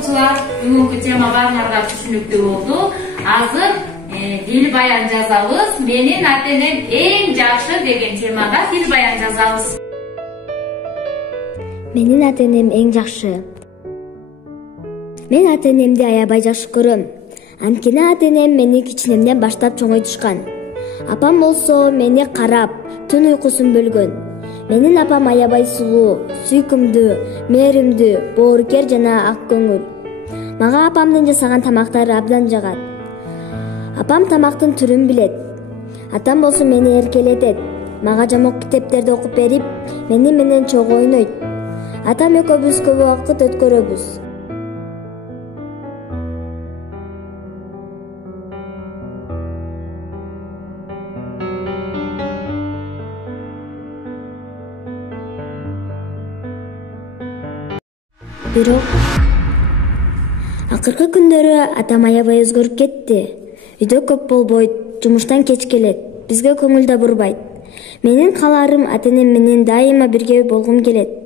окуучулар, бүгүнкү тема баарыңарга түшүнүктүү болду. Азыр дил баян жазабыз. Менин ата-энем эң жакшы деген темага дил баян жазабыз. Менин ата-энем эң жакшы. Мен ата-энемди аябай жакшы көрөм. Анткени ата-энем мени кичинемден баштап чоңойтушкан. Апам болсо мени карап, түн уйкусун бөлгөн. Менин апам аябай сулуу, сүйкүмдүү, мээримдүү, боорукер жана ак көңүл. Мага апамдын жасаган тамактары абдан жагат. Апам тамактын түрүн билет. Атам болсо мени эркелетет. Мага жамок китептерди окуп берип, мени менен чогуу ойнойт. Атам экөөбүз көп убакыт өткөрөбүз. Бирок акыркы күндөрү атам аябай өзгөрүп кетти. Үйдө көп болбойт, жумуштан кеч келет, бизге көңүл да бурбайт. Менин кааларым ата-энем менен дайыма бирге болгум келет.